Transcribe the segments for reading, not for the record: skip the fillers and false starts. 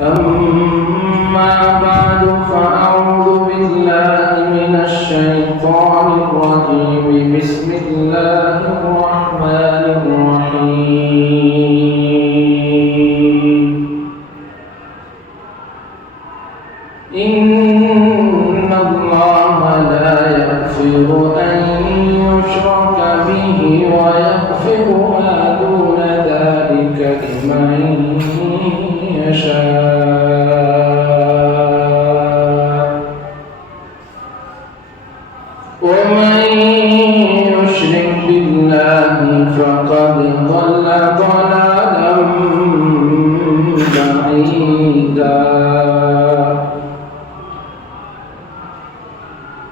أما بعد فأعوذ بالله من الشيطان الرجيم بسم الله الرحمن الرحيم إن الله لا يغفر أن يشرك به ويغفر ما دون ذلك لمن يشاء ومن يشرك بالله فقد ضل ضلالا بعيدا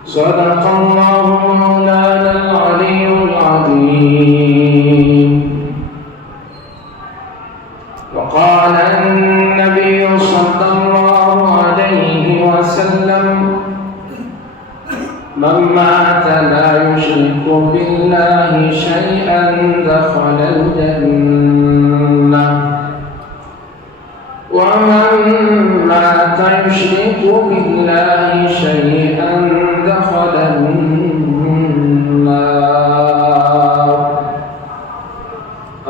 صدق الله مولانا العلي العظيم. وقال النبي صلى الله عليه وسلم من مات لا يشرك بالله شيئا دخل الجنة ومن مات يشرك بالله شيئا دخل النار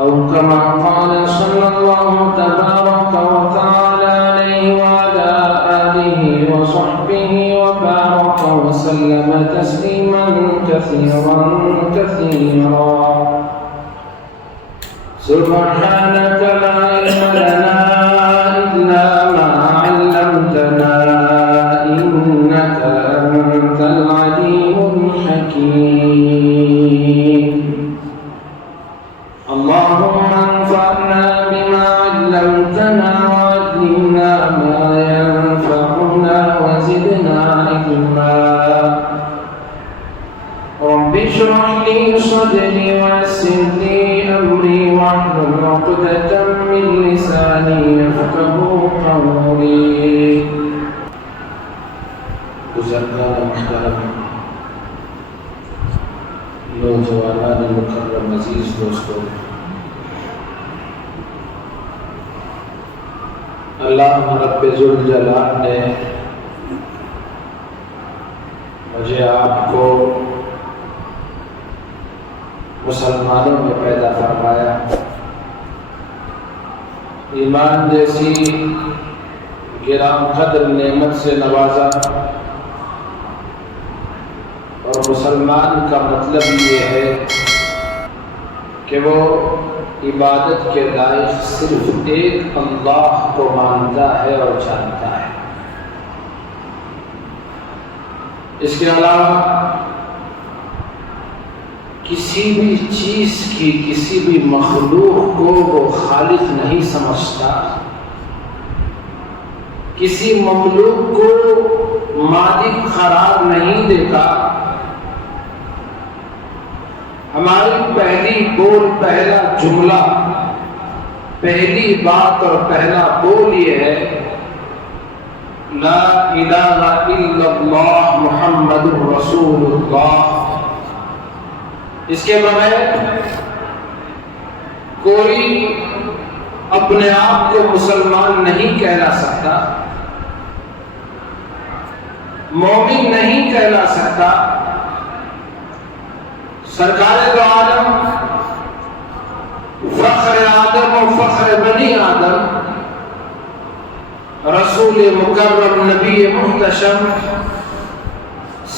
أو كما قال صلى الله تبارك وتعالى عليه وعلى آله وصحبه وبارك وسلم تسليما كثيرا كثيرا. سبحانك لا علم لنا إلا ما علمتنا إنك أنت العليم الحكيم. اللهم انفعنا بما علمتنا وعلمنا ما ينفعنا وزدنا علما. رب اشرح لي صدري ويسر لي أمري واحلل عقدة من لساني يفقهوا قولي. بزرگان محترم، نوجوانان مکرم عزیز دوستو، اللہ رب ذوالجلال نے مجھے آپ کو مسلمانوں میں پیدا فرمایا، ایمان جیسی گرام قدر نعمت سے نوازا، اور مسلمان کا مطلب یہ ہے کہ وہ عبادت کے لائق صرف ایک اللہ کو مانتا ہے اور جانتا ہے، اس کے علاوہ کسی بھی چیز کی، کسی بھی مخلوق کو وہ خالق نہیں سمجھتا، کسی مملوک کو مالک قرار نہیں دیتا۔ ہماری پہلی بول، پہلا جملہ، پہلی بات اور پہلا بول یہ ہے لا الہ الا اللہ محمد رسول اللہ۔ اس کے بغیر کوئی اپنے آپ کو مسلمان نہیں کہلا سکتا، مومن نہیں کہلا سکتا۔ سرکار دو عالم، فخر آدم و فخر بنی آدم، رسول مکرم نبی محتشم،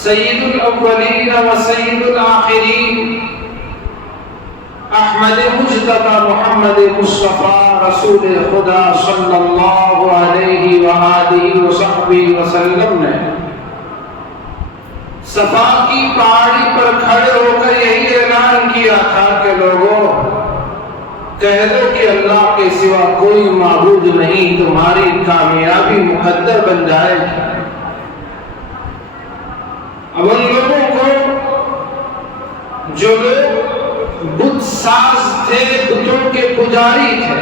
سید الاولین و سید الآخرین، احمد مجتبی محمد مصطفیٰ رسول خدا صلی اللہ علیہ وآلہ وصحبہ وسلم نے صفا کی پہاڑی پر کھڑے ہو کر یہی اعلان کیا تھا کہ لوگوں کہہ دو کہ اللہ کے سوا کوئی معبود نہیں، تمہاری کامیابی مقدر بن جائے گی۔ اب ان لوگوں کو جو لوگ بت ساز تھے، بتوں کے پجاری تھے،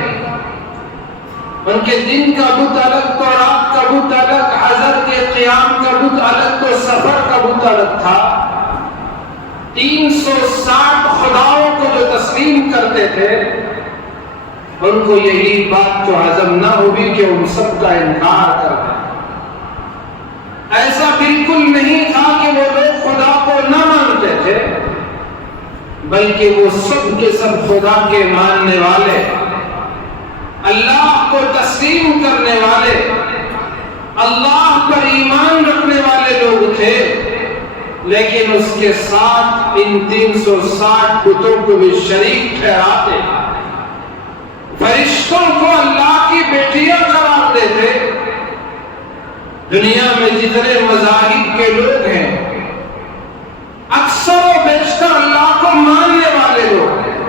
ان کے دن کا بت الگ تو رات کا بت الگ، حضر کے قیام کا بت الگ تو سفر کا بت الگ تھا۔ 360 خداؤں کو جو تسلیم کرتے تھے، ان کو یہی بات تو ہضم نہ ہوئی کہ ان سب کا انکار کر دیں۔ ایسا بالکل نہیں تھا کہ وہ لوگ خدا کو نہ مانتے تھے، بلکہ وہ سب کے سب خدا کے ماننے والے، اللہ کو تسلیم کرنے والے، اللہ پر ایمان رکھنے والے لوگ تھے، لیکن اس کے ساتھ ان 360 بتوں کو بھی شریک ٹھہراتے، فرشتوں کو اللہ کی بیٹیاں قرار دیتے۔ دنیا میں جتنے مذاہب کے لوگ ہیں، اکثر و بیشتر اللہ کو ماننے والے لوگ ہیں۔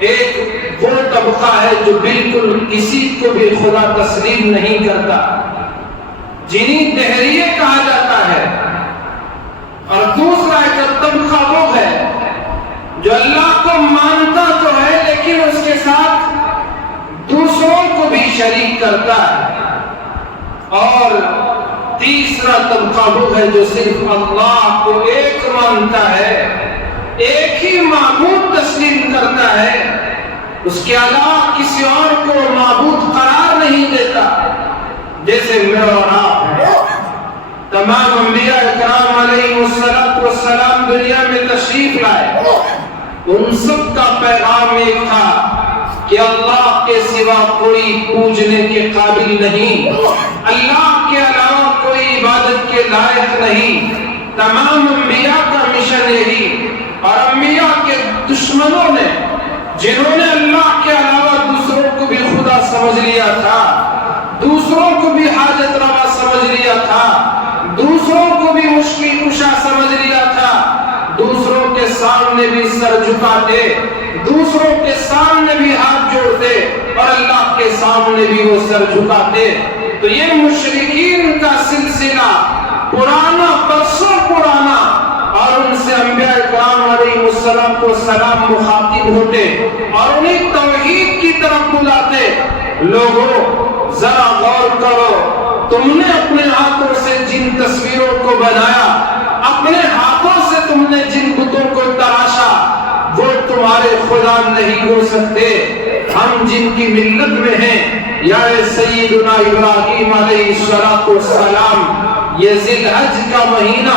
ایک وہ طبقہ ہے جو بالکل کسی کو بھی خدا تسلیم نہیں کرتا، جنہیں دہریے کہا جاتا ہے، اور دوسرا ایک طبقہ وہ ہے جو اللہ کو مانتا تو ہے لیکن اس کے ساتھ دوسروں کو بھی شریک کرتا ہے، اور تیسرا طبقہ وہ ہے جو صرف اللہ کو ایک مانتا ہے، ایک ہی معبود تسلیم کرتا ہے، اس کے علاوہ کسی اور کو معبود قرار نہیں دیتا۔ جیسے میں اور آپ ہیں، تمام انبیاء اکرام علیہ السلام دنیا میں تشریف لائے، ان سب کا پیغام ایک تھا کہ اللہ کے سوا کوئی پوجنے کے قابل نہیں، اللہ کے علاوہ کوئی عبادت کے لائق نہیں۔ تمام انبیاء کا مشن یہی، اور انبیاء کے دشمنوں نے، جنہوں نے اللہ کے علاوہ دوسروں کو بھی خدا سمجھ لیا تھا، دوسروں کو بھی حاجت روا سمجھ لیا تھا، دوسروں کو بھی مشکل کشا سمجھ لیا تھا، دوسروں کے سامنے بھی سر جھکاتے، دوسروں کے سامنے بھی ہاتھ جوڑتے، اور اللہ کے سامنے بھی وہ سر جھکاتے۔ تو یہ مشرکین کا سلسلہ پرانا، برسوں پرانا، اور ان سے انبیاء اکرام علیہ السلام مخاطب ہوتے اور انہیں توحید کی طرف بلاتے۔ لوگوں ذرا غور کرو، تم نے اپنے ہاتھوں سے جن تصویروں کو بنایا، اپنے ہاتھوں سے تم نے جن بتوں کو تراشا، وہ تمہارے خدا نہیں ہو سکتے۔ ہم جن کی ملت میں ہیں، یا سیدنا ابراہیم علیہ السلام، یہ ذی الحج کا مہینہ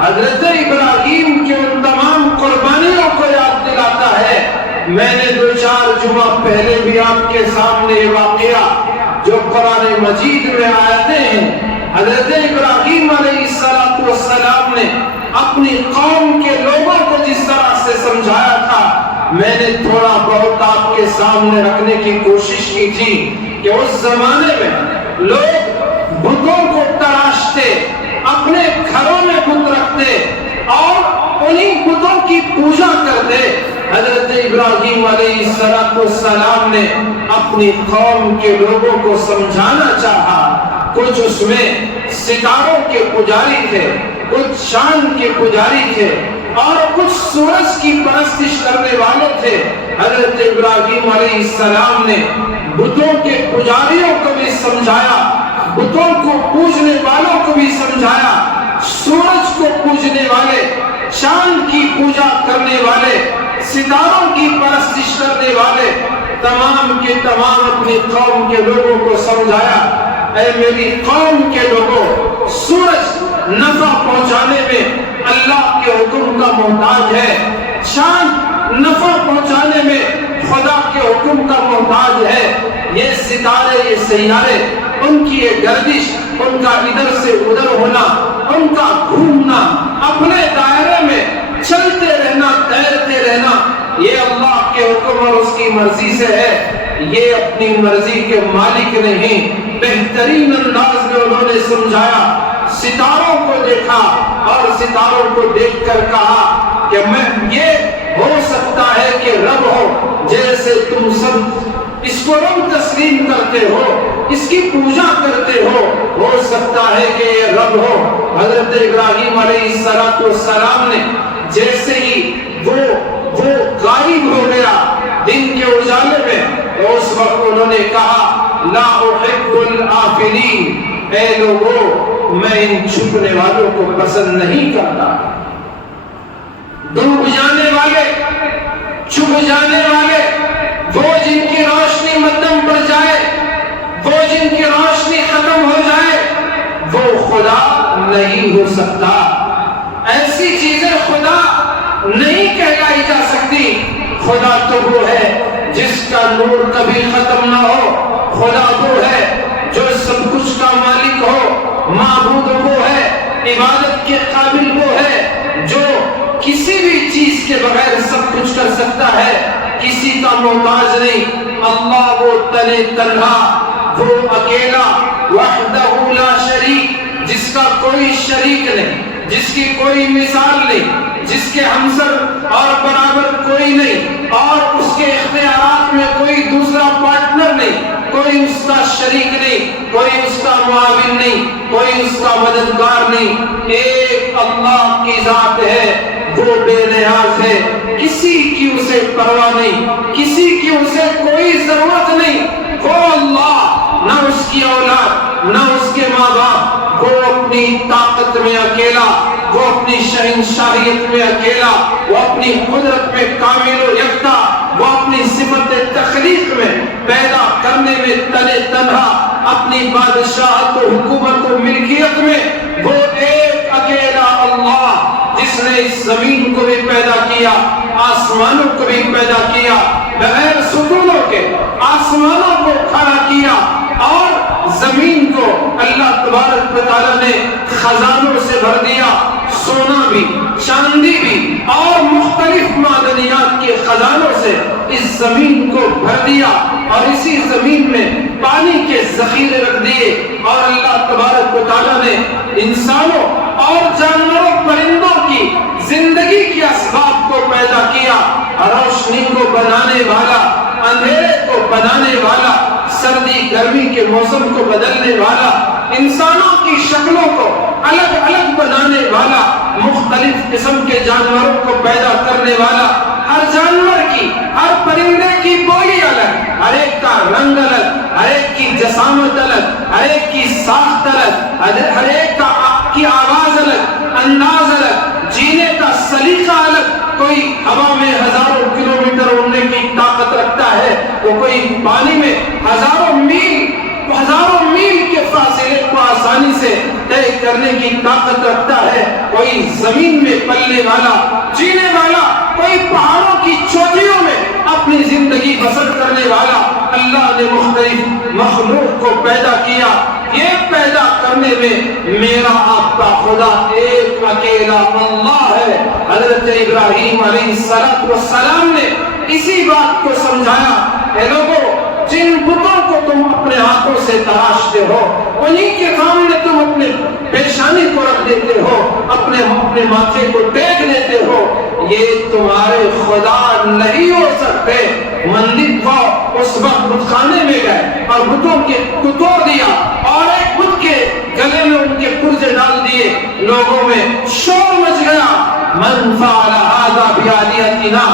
حضرت ابراہیم کے ان تمام قربانیوں کو یاد دلاتا ہے۔ میں نے 2-4 جمعہ پہلے بھی آپ کے سامنے یہ واقعہ جو قرآن مجید میں آیتیں ہیں، حضرت ابراہیم علیہ السلام نے اپنی قوم کے لوگوں کو جس طرح سے سمجھایا تھا، میں نے تھوڑا بہت آپ کے سامنے رکھنے کی کوشش کی تھی کہ اس زمانے میں لوگ بتوں کو تراشتے، اپنے گھروں میں بت رکھتے اور انہیں بتوں کی پوجا کرتے۔ حضرت ابراہیم علیہ السلام نے اپنی قوم کے لوگوں کو سمجھانا چاہا۔ کچھ اس میں ستاروں کے پجاری تھے، کچھ چاند کے پجاری تھے، اور کچھ سورج کی پرستش کرنے والے تھے۔ حضرت ابراہیم علیہ السلام نے بتوں کے پجاریوں کو بھی سمجھایا، بتوں کو پوجنے والوں کو بھی سمجھایا، سورج کو پوجنے والے، چاند کی پوجا کرنے والے، ستاروں کی پرستش کرنے والے، تمام کے تمام اپنی قوم کے لوگوں کو سمجھایا، اے میری قوم کے لوگوں، سورج نفع پہنچانے میں اللہ کے حکم کا محتاج ہے، چاند نفع پہنچانے میں خدا کے حکم کا محتاج ہے۔ یہ ستارے، یہ سیارے، ان کی یہ گردش، ان کا ادھر سے ادھر ہونا، ان کا گھومنا، اپنے دائرے میں چلتے رہنا، تیرتے رہنا، یہ اللہ کے حکم اور اس کی مرضی سے ہے۔ یہ اپنی مرضی کے مالک نہیں۔ بہترین انداز میں انہوں نے سمجھایا، ستاروں کو دیکھا اور ستاروں کو دیکھ کر کہا کہ میں یہ ہو سکتا ہے کہ رب ہو، جیسے تم سب اس کو رب تسلیم کرتے ہو، اس کی پوجا کرتے ہو سکتا ہے کہ یہ رب ہو۔ حضرت ابراہیم علیہ السلام نے جیسے ہی وہ غائب ہو گیا دن کے اجالے میں، تو اس وقت انہوں نے کہا لا احب الآفلین، اے لوگوں میں ان چھپنے والوں کو پسند نہیں کرتا۔ ڈوب جانے والے، چھپ جانے والے، وہ جن کی روشنی مدھم پڑ جائے، وہ نہیں ہو سکتا. ایسی چیزیں خدا نہیں کہلائی جا سکتی. خدا تو وہ ہے جس کا نور کبھی ختم نہ ہو. خدا وہ ہے جو سب کچھ کا مالک ہو. معبود وہ ہے, عبادت کے قابل وہ ہے جو کسی بھی چیز کے بغیر سب کچھ کر سکتا ہے, کسی کا محتاج نہیں. اللہ وہ تنہا, وہ اکیلا, وحدہ لا شریک, جس کا کوئی شریک نہیں, جس کی کوئی مثال نہیں, جس کے ہمسر اور برابر کوئی نہیں, اور اس کے اختیارات میں کوئی دوسرا پارٹنر نہیں, کوئی اس کا شریک نہیں, کوئی اس کا معاون نہیں, کوئی اس کا مددگار نہیں. ایک اللہ کی ذات ہے, وہ بے نیاز ہے, کسی کی اسے پرواہ نہیں, کسی کی اسے کوئی ضرورت نہیں. وہ اللہ, نہ اس کی اولاد, نہ اس کے ماں باپ, وہ اپنی طاقت میں اکیلا, وہ اپنی شہنشاہیت میں اکیلا, وہ اپنی قدرت میں کامل و یکتا, وہ اپنی صفت تخلیق میں, پیدا کرنے میں تنہا, اپنی بادشاہت و حکومت و ملکیت میں وہ ایک اکیلا اللہ, جس نے اس زمین کو بھی پیدا کیا, آسمانوں کو بھی پیدا کیا, بغیر ستونوں کے آسمانوں کو کھڑا کیا, اور زمین کو اللہ تبارک و تعالی نے خزانوں سے بھر دیا, سونا بھی, چاندی بھی, اور مختلف معدنیات کے خزانوں سے اس زمین کو بھر دیا, اور اسی زمین میں پانی کے ذخیرے رکھ دیے. اور اللہ تبارک و تعالی نے انسانوں اور جانوروں پرندوں کی زندگی کے اسباب کو پیدا کیا, روشنی کو بنانے والا, اندھیرے کو بنانے والا, سردی گرمی کے موسم کو بدلنے والا, انسانوں کی شکلوں کو الگ الگ بنانے والا, مختلف قسم کے جانوروں کو پیدا کرنے والا. ہر جانور کی, ہر پرندے کی بولی الگ, ہر ایک کا رنگ الگ, ہر ایک کی جسامت الگ, ہر ایک کی ساخت الگ, ہر ایک کی آواز الگ, انداز الگ, جینے کا سلیقہ الگ. کوئی ہوا میں ہزاروں کلومیٹر اڑنے کی طاقت رکھتا ہے, تو کوئی پانی میں ہزاروں میل کے فاصلے کو آسانی سے طے کرنے کی طاقت رکھتا ہے. کوئی زمین میں پلنے والا, جینے والا, کوئی پہاڑوں کی چوٹیوں میں اپنی زندگی بسر کرنے والا. اللہ نے مختلف مخلوق کو پیدا کیا. یہ پیدا کرنے میں میرا آپ کا خدا ایک اکیلا اللہ ہے. حضرت ابراہیم علیہ السلام نے اسی بات کو سمجھایا, اے لوگوں, جن بتوں کو تم اپنے ہاتھوں سے تراشتے ہو, انہی کے سامنے تم اپنے پیشانی کو رکھ دیتے ہو, اپنے ماتھے کو ٹیک دیتے ہو, یہ تمہارے خدا نہیں ہو سکتے. مندر کو اس وقت بت خانے میں گئے اور بتوں کو توڑ دیا, اور ایک بت کے گلے میں ان کے پرزے ڈال دیے. لوگوں میں شور مچ گیا, من فعل هذا بآلهتنا,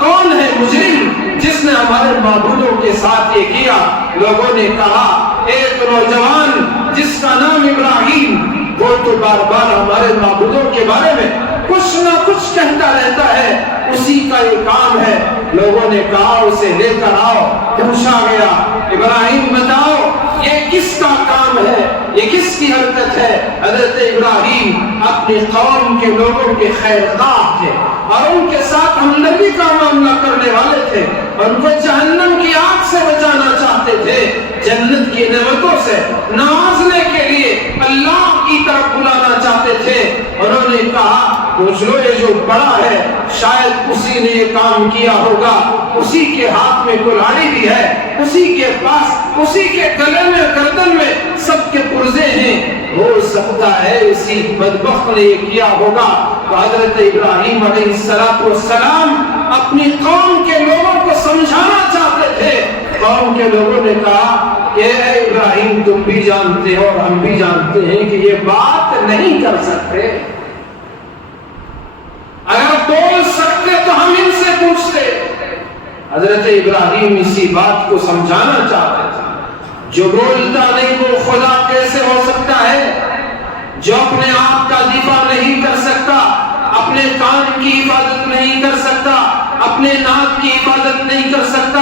کون ہے مجرم جس نے ہمارے معبودوں کے ساتھ یہ کیا. لوگوں نے کہا, ایک نوجوان جس کا نام ابراہیم, وہ تو بار بار ہمارے معبودوں کے بارے میں کچھ نہ کچھ کہتا رہتا ہے, اسی کا یہ کام ہے. لوگوں نے کہا, اسے لے کر آؤ. پوچھا گیا, ابراہیم بتاؤ یہ کس کا کام ہے, یہ کس کی حرکت ہے؟ حضرت ابراہیم اپنی قوم کے لوگوں کے خیر خواہ تھے, اور ان کے ساتھ ہمدردی کا معاملہ کرنے والے تھے, ان کو جہنم کی آگ سے بچانا چاہتے تھے, جنت کی نعمتوں سے نوازنے کے لیے اللہ کی طرف بلانا چاہتے تھے. انہوں نے کہا, پوچھ لو, یہ جو بڑا ہے شاید اسی نے یہ کام کیا ہوگا, اسی کے ہاتھ میں کلاڑی بھی ہے, اسی کے پاس, اسی کے گلے میں گردن میں سب کے پرزے ہیں, ہو سکتا ہے اسی بدبخت نے یہ کیا ہوگا. تو حضرت ابراہیم علیہ السلام اپنی قوم کے لوگوں کو سمجھانا چاہتے تھے. قوم کے لوگوں نے کہا کہ اے ابراہیم, تم بھی جانتے ہو اور ہم بھی جانتے ہیں کہ یہ بات نہیں کر سکتے, اگر بول سکتے تو ہم ان سے پوچھتے. حضرت ابراہیم اسی بات کو سمجھانا چاہتے تھے, جو بولتا نہیں وہ خدا کیسے ہو سکتا ہے, جو اپنے آپ کا دفاع نہیں کر سکتا, اپنے کان کی حفاظت نہیں کر سکتا, اپنے ناک کی حفاظت نہیں کر سکتا,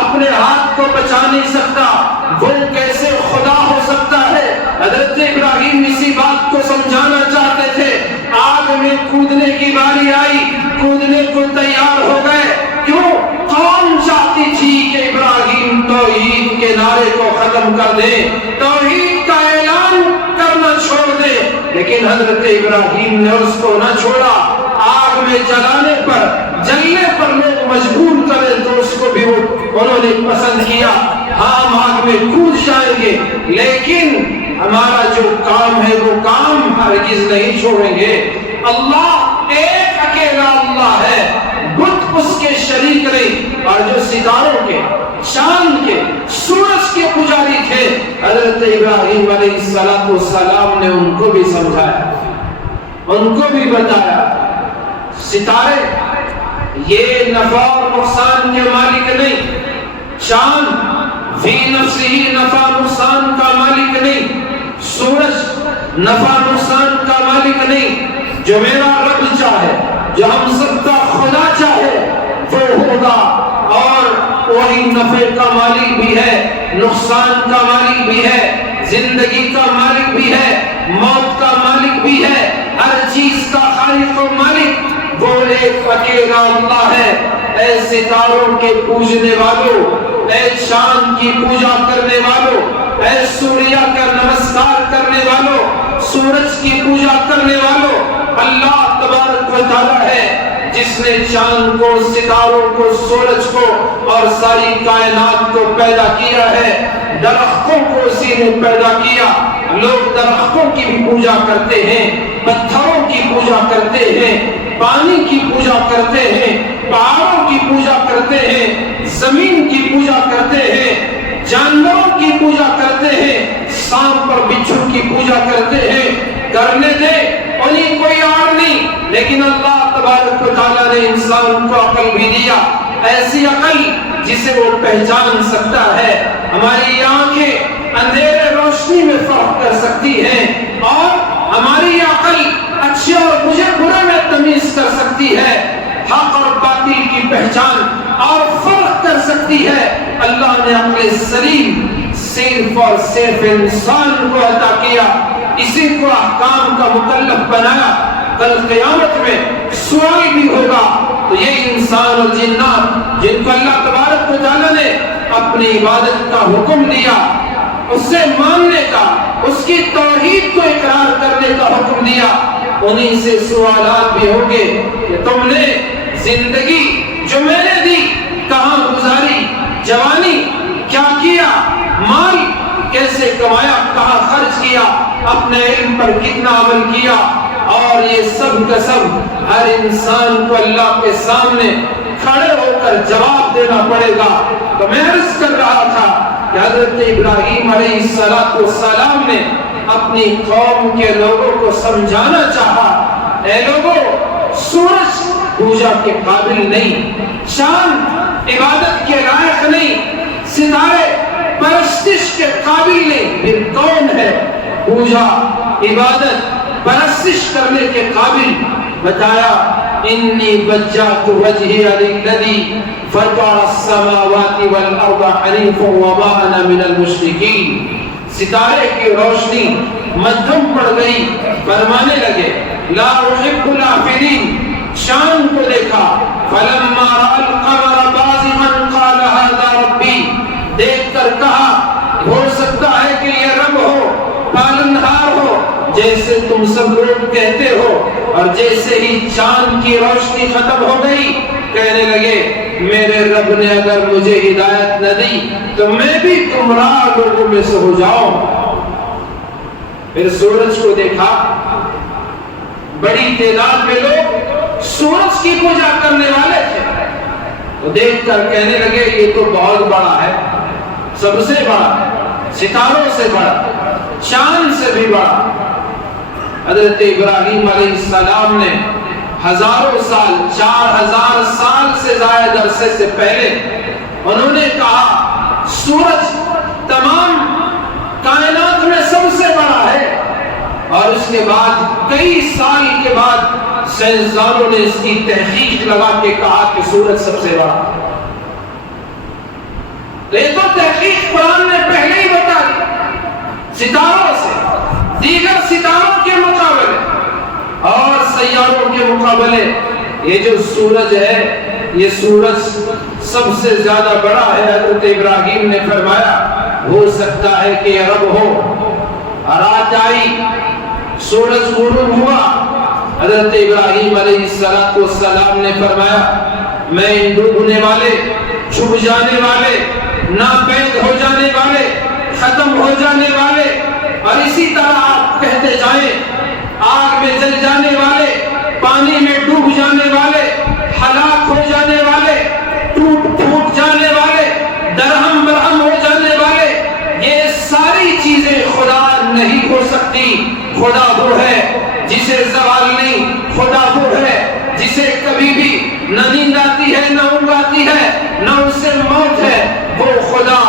اپنے ہاتھ کو بچا نہیں سکتا, وہ کیسے خدا ہو سکتا ہے. حضرت ابراہیم اسی بات کو سمجھانا کودنے کو تیار ہو گئے. کیوں؟ قوم چاہتی تھی کہ ابراہیم توحید کے نعرے کو ختم کر دے, توحید کا اعلان کرنا چھوڑ دے, لیکن حضرت ابراہیم نے اس کو نہ چھوڑا. آگ میں جلانے پر, جلنے پر لوگ مجبور کریں تو اس کو بھی انہوں نے پسند کیا. ہم آگ میں کود جائیں گے لیکن ہمارا جو کام ہے وہ کام ہرگز نہیں چھوڑیں گے. اللہ ایک اکیلا اللہ ہے, بت اس کے شریک نہیں. اور جو ستاروں کے, چاند کے, سورج کے پجاری تھے, حضرت ابراہیم علیہ السلام نے ان کو بھی سمجھایا, ان کو بھی بتایا ستارے یہ نفع اور نقصان کے مالک نہیں, چاند فی نفسہ نفع نقصان کا مالک نہیں, سورج نفع نقصان کا مالک نہیں. جو میرا رب چاہے, جو ہم سب کا خدا چاہے وہ ہوگا, اور وہی نفع کا مالک بھی ہے, نقصان کا مالک بھی ہے, زندگی کا مالک بھی ہے, موت کا مالک بھی ہے, ہر چیز کا خالق و مالک وہ ایک اکیلا اللہ ہے. اے ستاروں کے پوجنے والوں, اے چاند کی پوجا کرنے والوں, اے سوریا کا نمسکار کرنے والوں, سورج کی پوجا کرنے والوں, اللہ تبارک و تعالی ہے جس نے چاند کو, ستاروں کو, سورج کو اور ساری کائنات کو پیدا کیا ہے. درختوں کو اسی نے پیدا کیا. لوگ درختوں کی بھی پوجا کرتے ہیں, پتھروں کی پوجا کرتے ہیں, پانی کی پوجا کرتے ہیں, پہاڑوں کی پوجا کرتے ہیں, زمین کی پوجا کرتے ہیں, جانوروں کی پوجا کرتے ہیں, سانپ اور بچھو کی پوجا کرتے ہیں. کرنے دے, انہیں کوئی آڑ نہیں, لیکن اللہ تبارک و تعالیٰ نے انسان کو عقل بھی دیا, ایسی عقل جسے وہ پہچان سکتا ہے. ہماری آنکھیں اندھیرے روشنی میں فرق کر سکتی ہیں, اور ہماری عقل اچھے اور برے میں تمیز کر سکتی ہے, حق اور باطل کی پہچان اور فرق کر سکتی ہے. اللہ نے عقل سلیم صرف اور صرف انسان کو عطا کیا, اسی کو احکام کا مکلف بنایا. کل قیامت میں سوال بھی ہوگا تو یہ انسان اور جنات جن کو اللہ تبارک و تعالیٰ نے اپنی عبادت کا حکم دیا, اسے ماننے کا, اس کی توحید کو اقرار کرنے کا حکم دیا, انہی سے سوالات بھی ہوں گے کہ تم نے زندگی جو میں نے دی کہاں گزاری, جوانی کیا کیا, مال کیسے کمایا, کہاں خرچ کیا, اپنے علم پر کتنا عمل کیا. اور یہ سب کا سب ہر انسان کو اللہ کے سامنے کھڑے ہو کر جواب دینا پڑے گا. تو میں عرض کر رہا تھا کہ حضرت ابراہیم علیہ السلام نے اپنی قوم کے لوگوں کو سمجھانا چاہا, اے لوگوں, سورج پوجا کے قابل نہیں, چاند عبادت کے لائق نہیں, ستارے پرستش کے قابل نہیں, پھر کون ہے پوجا, عبادت, پرستش کرنے کے قابل؟ بتایا انی وجہت وجہی للذی فطر السماوات والارض حنیفا وما انا من المشرکین. ستارے کی روشنی مدھم پڑ گئی, فرمانے لگے لا احب الافلین. چاند کو دیکھا, فلما رأى القمر بازغا قال هذا ربی, دیکھ کر کہا ہو سکتا ہے کہ یہ رب ہو, پالنہار ہو, جیسے تم سب لوگ کہتے ہو. اور جیسے ہی چاند کی روشنی ختم ہو گئی, کہنے لگے میرے رب نے اگر مجھے ہدایت نہ دی تو میں بھی گمراہ لوگوں میں سے ہو جاؤں. پھر سورج کو دیکھا, بڑی تعداد میں لوگ سورج کی پوجا کرنے والے تھے, تو دیکھ کر کہنے لگے یہ تو بہت بڑا ہے, سب سے بڑا, ستاروں سے بڑا, چاند سے بھی بڑا. حضرت ابراہیم علیہ السلام نے ہزاروں سال, 4000 سال سے زائد عرصے سے پہلے انہوں نے کہا سورج تمام کائنات میں سب سے بڑا ہے. اور اس کے بعد کئی سال کے بعد سائنسدانوں نے اس کی تحقیق لگا کے کہا کہ سورج سب سے بڑا. لیکن تحقیق قرآن نے پہلے ہی بتا دی, ستاروں سے, دیگر ستاروں کے مقابلے اور سیاروں کے مقابلے یہ جو سورج ہے یہ سورج سب سے زیادہ بڑا ہے. حضرت ابراہیم نے فرمایا ہو سکتا ہے کہ یہ رب ہو. اور رات آئی, سورج غروب ہوا. حضرت ابراہیم علیہ السلام نے فرمایا میں ان ڈوبنے والے, چھپ جانے والے, ناپید ہو جانے والے, ختم ہو جانے والے, اور اسی طرح آپ کہتے جائیں آگ میں جل جانے والے, پانی میں ڈوب جانے والے, ہلاک ہو جانے والے, ٹوٹ پھوٹ جانے والے, درہم برہم ہو جانے والے, یہ ساری چیزیں خدا نہیں ہو سکتی. خدا وہ ہے جسے زوال نہیں, خدا وہ ہے جسے کبھی بھی نہ نیند آتی ہے نہ اونگ آتی ہے نہ اس سے موت ہے. وہ خدا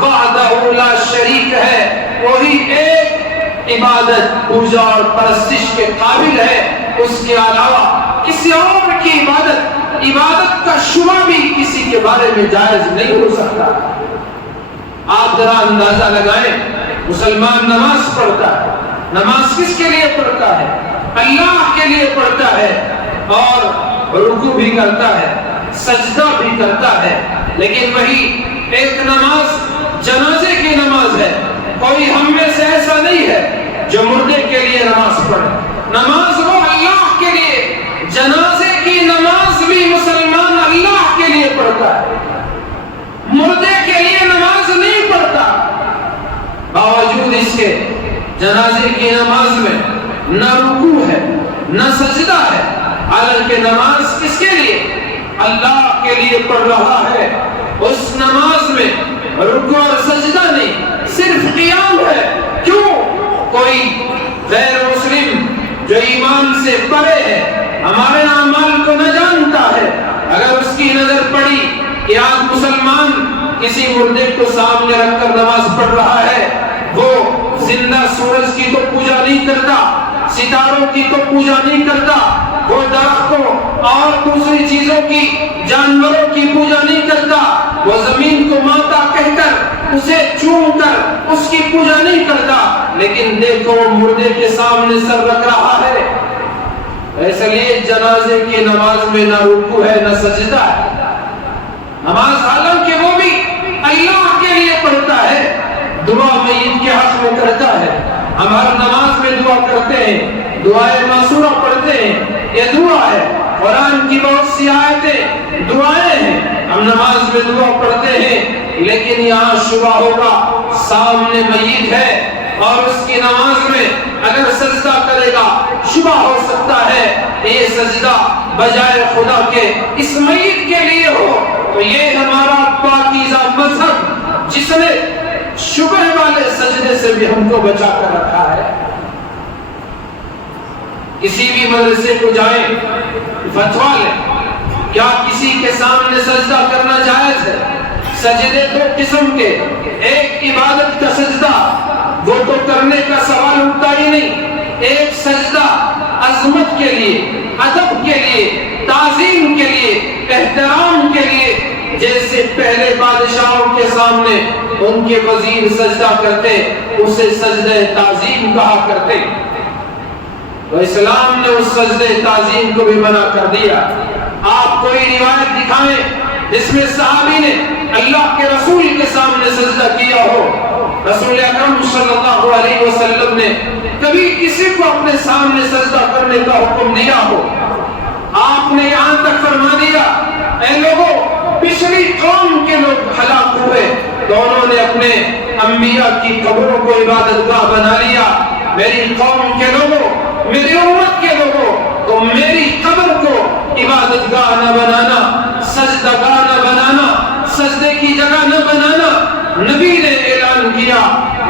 وحدہ لا شریک ہے, وہی ایک عبادت پوجا اور پرستش کے قابل ہے. اس کے علاوہ کسی اور کی عبادت کا شبہ بھی کسی کے بارے میں جائز نہیں ہو سکتا. آپ ذرا اندازہ لگائیں, مسلمان نماز پڑھتا ہے, نماز کس کے لیے پڑھتا ہے؟ اللہ کے لیے پڑھتا ہے, اور رکوع بھی کرتا ہے, سجدہ بھی کرتا ہے. لیکن وہی ایک نماز جنازے کی نماز ہے. کوئی ہم میں سے ایسا نہیں ہے جو مردے کے لیے نماز پڑھے. نماز وہ اللہ کے لیے, جنازے کی نماز بھی مسلمان اللہ کے لیے پڑھتا ہے, مردے کے لیے نماز نہیں پڑھتا. باوجود اس کے جنازے کی نماز میں نہ رکوع ہے نہ سجدہ ہے, حالانکہ نماز کس کے لیے؟ اللہ کے لیے پڑھ رہا ہے. اس نماز میں رکوع اور سجدہ نہیں, صرف قیام ہے. کیوں؟ کوئی غیر مسلم جو ایمان سے پرے ہے, ہمارے اعمال کو نہ جانتا ہے, اگر اس کی نظر پڑی کہ آج مسلمان کسی مردے کو سامنے رکھ کر نماز پڑھ رہا ہے, وہ زندہ سورج کی تو پوجا نہیں کرتا, ستاروں کی تو پوجا نہیں کرتا, وہ درختوں اور دوسری چیزوں کی, جانوروں کی پوجا نہیں کرتا, وہ زمین کو ماتا کہہ کر اسے چوم کر اس کی پوجا نہیں کرتا. لیکن دیکھو وہ مردے کے سامنے سر رکھ رہا ہے. اس لیے جنازے کی نماز میں نہ رکوع ہے نہ سجدہ ہے. نماز حالانکہ وہ بھی اللہ کے لیے پڑھتا ہے, دعا میت کے حق میں کرتا ہے. ہم ہر نماز میں دعا کرتے ہیں, دعائے معصورہ پڑھتے ہیں, یہ دعا ہے. قرآن کی بہت سی آیتیں دعائیں ہیں, ہم نماز میں دعا پڑھتے ہیں. لیکن یہاں شبہ ہوگا, سامنے میت ہے اور اس کی نماز میں اگر سجدہ کرے گا شبہ ہو سکتا ہے یہ سجدہ بجائے خدا کے اس میت کے لیے ہو. تو یہ ہمارا پاکیزہ مذہب جس نے شبہ والے سجدے سے بھی ہم کو بچا کر رکھا ہے. کسی بھی مدرسے کو جائیں, فتویٰ لیں, کیا کسی کے سامنے سجدہ کرنا جائز ہے؟ سجدے دو قسم کے, ایک عبادت کا سجدہ, وہ تو کرنے کا سوال اٹھتا ہی نہیں. ایک سجدہ عظمت کے لیے, ادب کے لیے, تعظیم کے لیے, احترام کے لیے, جیسے پہلے بادشاہوں کے سامنے ان کے وزیر سجدہ کرتے, اسے سجدہ تعظیم کہا کرتے. تو اسلام نے اس سجدہ تعظیم کو بھی منع کر دیا. آپ کوئی روایت دکھائیں جس میں صحابی نے اللہ کے رسول کے سامنے سجدہ کیا ہو. رسول اکرم صلی اللہ علیہ وسلم نے کبھی کسی کو اپنے سامنے سجدہ کرنے کا حکم دیا ہو. آپ نے یہاں تک فرما دیا, اے لوگوں, پچھلی قوم کے لوگ ہلاک ہوئے تو انہوں نے اپنے انبیاء کی قبروں کو عبادت گاہ بنا لیا. میری قوم کے لوگوں, میری امت کے لوگوں, تو میری قبر کو عبادت گاہ نہ بنانا, سجدہ گاہ نہ بنانا, سجدے کی جگہ نہ بنانا. نبی نے اعلان کیا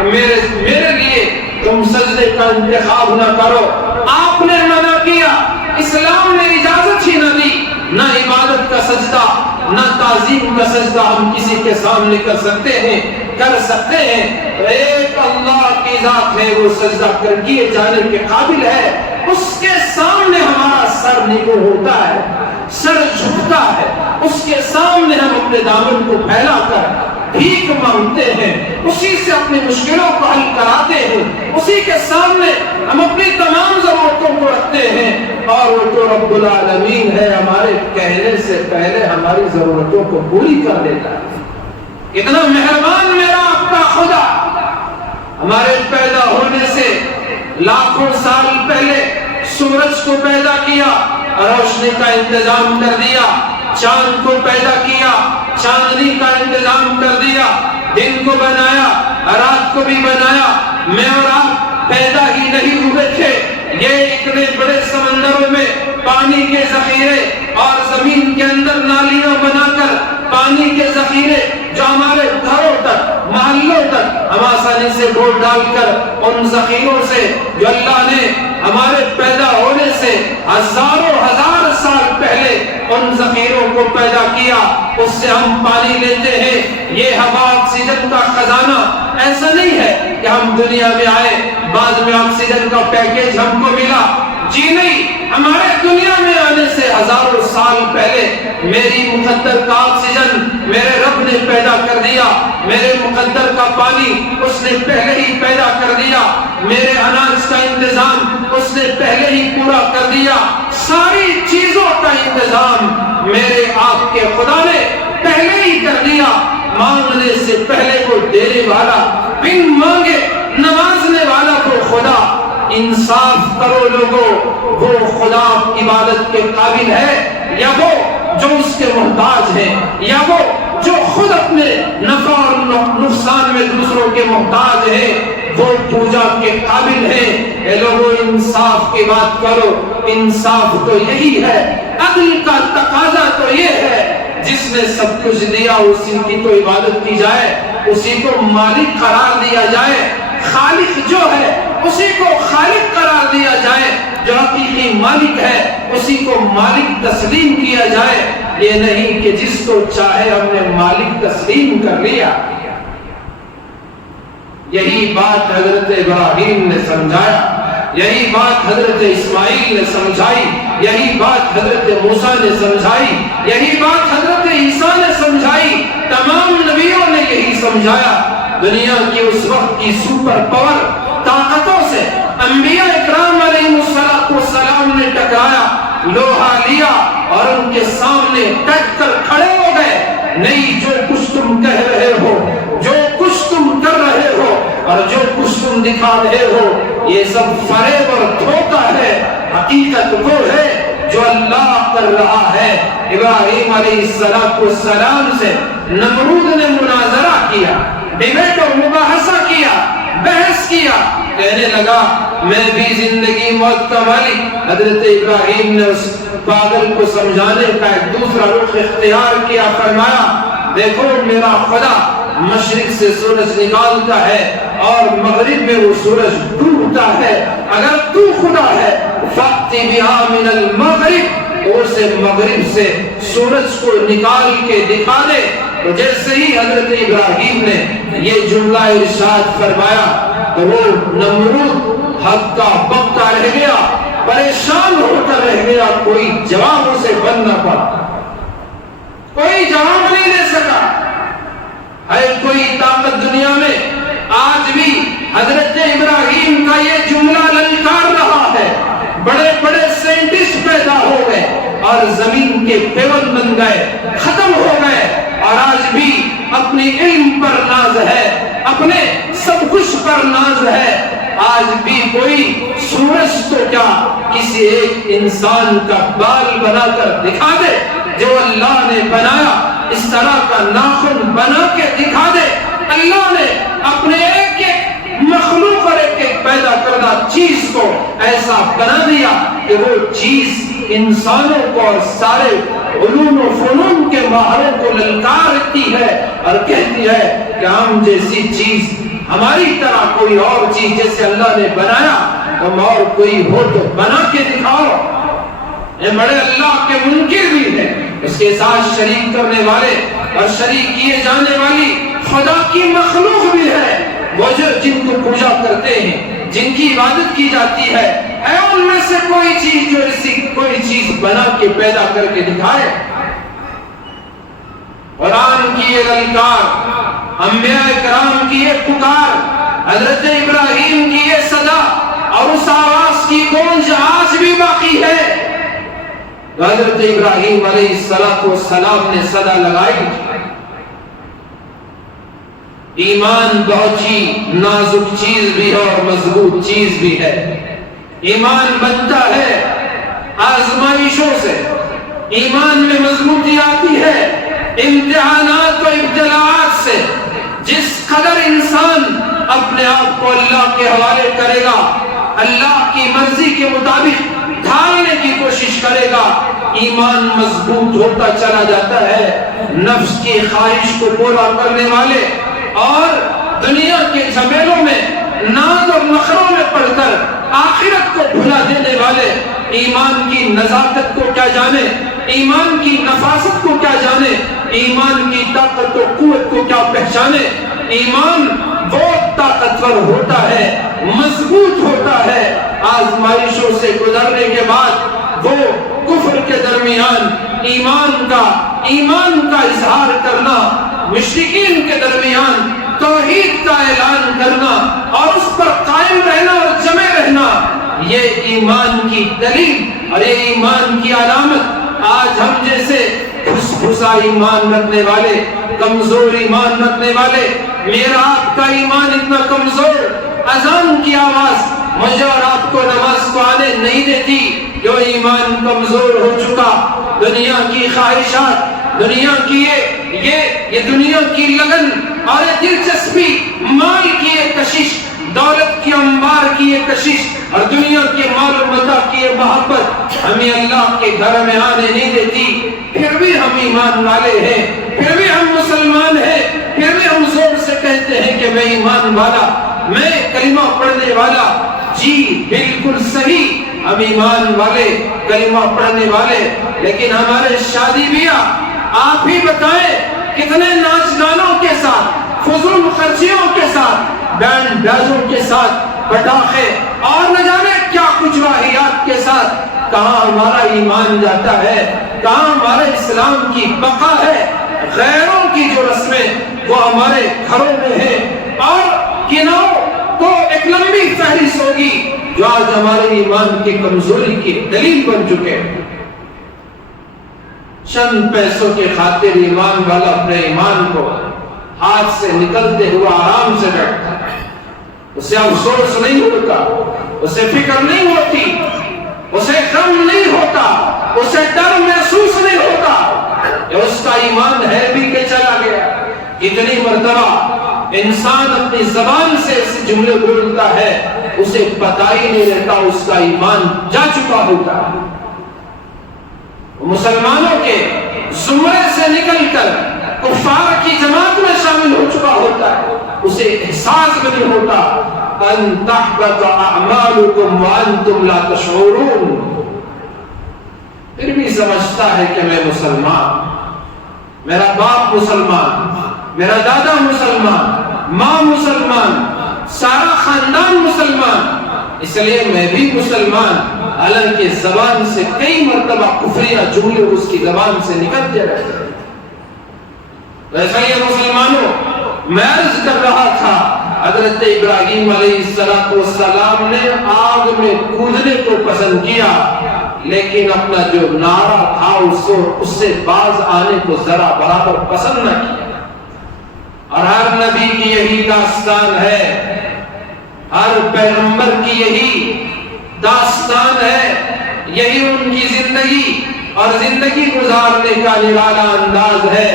میرے لیے تم سجدے کا انتخاب نہ کرو. آپ نے منع کیا, اسلام نے اجازت ہی نہ دی. نہ عبادت کا سجدہ نہ تعظیم کا سجدہ ہم کسی کے سامنے کر سکتے ہیں, کر سکتے ہیں. ایک اللہ کی ذات ہے, وہ سجدہ کر کیے جانے کے قابل ہے. اس کے سامنے ہمارا سر نگو ہوتا ہے, سر جھکتا ہے. اس کے سامنے ہم اپنے دامن کو پھیلا کر بھیک مانگتے ہیں, اسی سے اپنی مشکلوں کو حل کراتے ہیں. اسی کے سامنے ہم اپنی تمام ضرورتوں کو رکھتے ہیں، اور وہ تو رب العالمین ہے، ہمارے کہنے سے پہلے ہماری ضرورتوں کو پوری کر دیتا ہے۔ اتنا مہربان میرا آپ کا خدا، ہمارے پیدا ہونے سے لاکھوں سال پہلے سورج کو پیدا کیا، روشنی کا انتظام کر دیا، چاند کو پیدا کیا، چاندنی کا انتظام کر دیا، دن کو بنایا، رات کو بھی بنایا۔ میں اور آپ پیدا ہی نہیں ہوئے تھے، یہ اتنے بڑے سمندروں میں پانی کے ذخیرے اور زمین کے اندر نالیاں بنا کر پانی کے ذخیرے جو ہمارے گھروں تک، محلوں تک ہم آسانی سے ڈول ڈال کر ان ذخیروں سے جو اللہ نے ہمارے پیدا ہونے سے ہزاروں ہزار سال پہلے ان ذخیروں کو پیدا کیا، اس سے ہم پانی لیتے ہیں۔ یہ ہوا آکسیجن کا خزانہ ایسا نہیں ہے کہ ہم دنیا میں آئے بعد میں آکسیجن کا پیکیج ہم کو ملا، جی نہیں، ہمارے دنیا میں آنے سے ہزاروں سال پہلے میری مقدر کا آکسیجن میرے رب نے پیدا کر دیا، میرے مقدر کا پانی اس نے پہلے ہی پیدا کر دیا، میرے اناج کا انتظام اس نے پہلے ہی پورا کر دیا، ساری چیزوں کا انتظام میرے آپ کے خدا نے پہلے ہی کر دیا۔ مانگنے سے پہلے وہ دینے والا، بن مانگے نوازنے والا وہ خدا۔ انصاف کرو لوگوں، وہ خدا عبادت کے قابل ہے یا وہ جو اس کے محتاج ہیں، یا وہ جو خود اپنے نفع اور نقصان میں دوسروں کے محتاج ہیں، وہ پوجا کے قابل ہیں۔ اے لوگوں، انصاف کی بات کرو۔ انصاف تو یہی ہے، عدل کا تقاضا تو یہ ہے، جس نے سب کچھ دیا اسی کی تو عبادت کی جائے، اسی کو مالک قرار دیا جائے، خالق جو ہے اسی کو خالق قرار دیا جائے، جو حقیقی مالک ہے اسی کو مالک تسلیم کیا جائے، یہ نہیں کہ جس کو چاہے ہم نے مالک تسلیم کر لیا۔ یہی بات حضرت ابراہیم نے سمجھایا، یہی بات حضرت اسماعیل نے سمجھائی، یہی بات حضرت موسیٰ نے سمجھائی، یہی بات حضرت عیسیٰ نے سمجھائی، تمام نبیوں نے یہی سمجھایا۔ دنیا کی اس وقت کی سپر پاور طاقتوں سے انبیاء اکرام علیہ السلام نے ٹکرایا، لوہا لیا اور ان کے سامنے ڈٹ کر کھڑے ہو گئے۔ نہیں، جو کچھ تم کہہ رہے ہو، جو کچھ تم کر رہے ہو اور جو کچھ تم دکھا رہے ہو، یہ سب فریب اور دھوکہ ہے، حقیقت وہ ہے جو اللہ کر رہا ہے۔ ابراہیم علیہ السلام سے نمرود نے مناظرہ کیا، ڈیبیٹ اور مباحثہ کیا، بحث کیا، کہنے لگا میں بھی زندگی موت کا مالک۔ حضرت ابراہیم نے اس پاگل کو سمجھانے کا ایک دوسرا رخ اختیار کیا، فرمایا دیکھو میرا خدا مشرق سے سورج نکالتا ہے اور مغرب میں وہ سورج ڈوبتا ہے، اگر تو خدا ہے فَأْتِ بِهَا مِنَ الْمَغْرِبِ، اسے مغرب سے سورج کو نکال کے دکھا دے۔ تو جیسے ہی حضرت ابراہیم نے یہ جملہ ارشاد فرمایا تو وہ نمرود حق کا بکتا رہ گیا، پریشان ہو کر رہ گیا، کوئی جواب اسے بن نہ پڑا، کوئی جواب نہیں دے سکا۔ ہے کوئی طاقت دنیا میں آج بھی حضرت ابراہیم کا یہ جملہ للکار رہا ہے؟ بڑے بڑے سائنٹسٹ پیدا ہو گئے اور زمین کے پیون بن گئے، ختم ہو گئے، اور آج بھی اپنی علم پر ناز ہے، اپنے سب کچھ پر ناز ہے۔ آج بھی کوئی سورج تو کیا کسی ایک انسان کا بال بنا کر دکھا دے جو اللہ نے بنایا، اس طرح کا ناخن بنا کے دکھا دے۔ اللہ نے اپنے ایک ایک مخلوق اور ایک ایک پیدا کردہ چیز کو ایسا بنا دیا کہ وہ چیز انسانوں کو اور سارے علوم و فنون کے ماہروں کو للکارتی ہے اور کہتی ہے کہ ہم جیسی چیز، ہماری طرح کوئی اور چیز جیسے اللہ نے بنایا، ہم اور کوئی ہو تو بنا کے دکھاؤ۔ یہ بڑے اللہ کے منکر بھی ہیں، اس کے ساتھ شریک کرنے والے اور شریک کیے جانے والی خدا کی مخلوق بھی ہے، وہ جو جن کو پوجا کرتے ہیں، جن کی عبادت کی جاتی ہے ان میں سے کوئی چیز جو اسی کوئی چیز بنا کے پیدا کر کے دکھائے۔ قرآن کی یہ للکار، انبیاء کرام کی یہ پکار، حضرت ابراہیم کی یہ صدا اور اس آواز کی گونج آج بھی باقی ہے۔ حضرت ابراہیم علیہ السلام نے صدا لگائی۔ ایمان بہت ہی نازک چیز بھی ہے اور مضبوط چیز بھی ہے۔ ایمان بنتا ہے آزمائشوں سے، ایمان میں مضبوطی آتی ہے امتحانات و ابتلاءات سے۔ جس قدر انسان اپنے آپ کو اللہ کے حوالے کرے گا، اللہ کی مرضی کے مطابق ڈھالنے کی کوشش کرے گا، ایمان مضبوط ہوتا چلا جاتا ہے۔ نفس کی خواہش کو پورا کرنے والے اور دنیا کے جھمیلوں میں ناز اور نخروں میں پڑ کر آخرت کو بھلا دینے والے ایمان کی نزاکت کو کیا جانے، ایمان کی نفاست کو کیا جانے، ایمان کی طاقت و قوت کو کیا پہچانے۔ ایمان بہت طاقتور ہوتا ہے، مضبوط ہوتا ہے۔ آزمائشوں سے گزرنے کے بعد وہ کفر کے درمیان ایمان کا اظہار کرنا، مشرکین کے درمیان توحید کا اعلان کرنا اور اس پر قائم رہنا اور جمے رہنا، یہ ایمان کی دلیل اور یہ ایمان کی علامت۔ آج ہم جیسے پھسا ایمان رکھنے والے، کمزور ایمان رکھنے والے، میرا آپ کا ایمان اتنا کمزور، اذان کی آواز مجھے اور آپ کو نماز کو آنے نہیں دیتی، جو ایمان کمزور ہو چکا۔ دنیا کی خواہشات، دنیا کی یہ دنیا کی لگن اور یہ دلچسپی، مال کی یہ کشش، دولت کی انبار کی یہ کشش اور دنیا کے مال و متاع کی یہ محبت ہمیں اللہ کے گھر میں آنے نہیں دیتی۔ پھر بھی ہم ایمان والے ہیں، پھر بھی ہم مسلمان ہیں، پھر بھی ہم زور سے کہتے ہیں کہ میں ایمان والا، میں کلمہ پڑھنے والا۔ جی بالکل صحیح، ہم ایمان والے، کلمہ پڑھنے والے، لیکن ہمارے شادی بیاہ آپ ہی بتائیں کتنے ناچ گانوں کے ساتھ، فضول خرچیوں کے ساتھ، بینڈ باجوں کے ساتھ، پٹاخے اور نہ جانے کیا کچھ واہیات کے ساتھ، کہاں ہمارا ایمان جاتا ہے، کہاں ہمارے اسلام کی بقا ہے۔ غیروں کی جو رسمیں وہ ہمارے گھروں میں ہیں اور کناؤں تو ایک لمبی فہرست ہوگی جو آج ہمارے ایمان کی کمزوری کی دلیل بن چکے ہیں۔ چند پیسوں کے خاطر ایمان والا اپنے ایمان کو ہاتھ سے نکلتے ہوا آرام سے بیٹھتا ہے، اسے افسوس نہیں ہوتا، اسے فکر نہیں ہوتی، اسے غم نہیں ہوتا، اسے ڈر محسوس نہیں ہوتا کہ اس کا ایمان ہے بھی کہ چلا گیا۔ کتنی مرتبہ انسان اپنی زبان سے اس جملے بولتا ہے، اسے پتہ ہی نہیں رہتا اس کا ایمان جا چکا ہوتا ہے۔ مسلمانوں کے زمرے سے نکل کر کفار کی جماعت میں شامل ہو چکا ہوتا ہے، اسے احساس بھی نہیں ہوتا ان تحبط اعمالکم وانتم لا تشعرون۔ پھر بھی سمجھتا ہے کہ میں مسلمان، میرا باپ مسلمان، میرا دادا مسلمان، ماں مسلمان، سارا خاندان مسلمان، اس لیے میں بھی مسلمان۔ حالانکہ زبان سے کئی مرتبہ کفریہ جملے اس کی زبان سے نکلتے رہتے ہیں۔ ویسا یہ مسلمانوں، میں عرض کر رہا تھا حضرت ابراہیم علیہ السلام نے آگ میں کودنے کو پسند کیا، لیکن اپنا جو نعرہ تھا اس سے باز آنے کو ذرا برابر پسند نہ کیا۔ اور ہر نبی کی یہی داستان ہے، ہر پیغمبر کی یہی داستان ہے، یہی ان کی زندگی اور زندگی گزارنے کا نرالا انداز ہے۔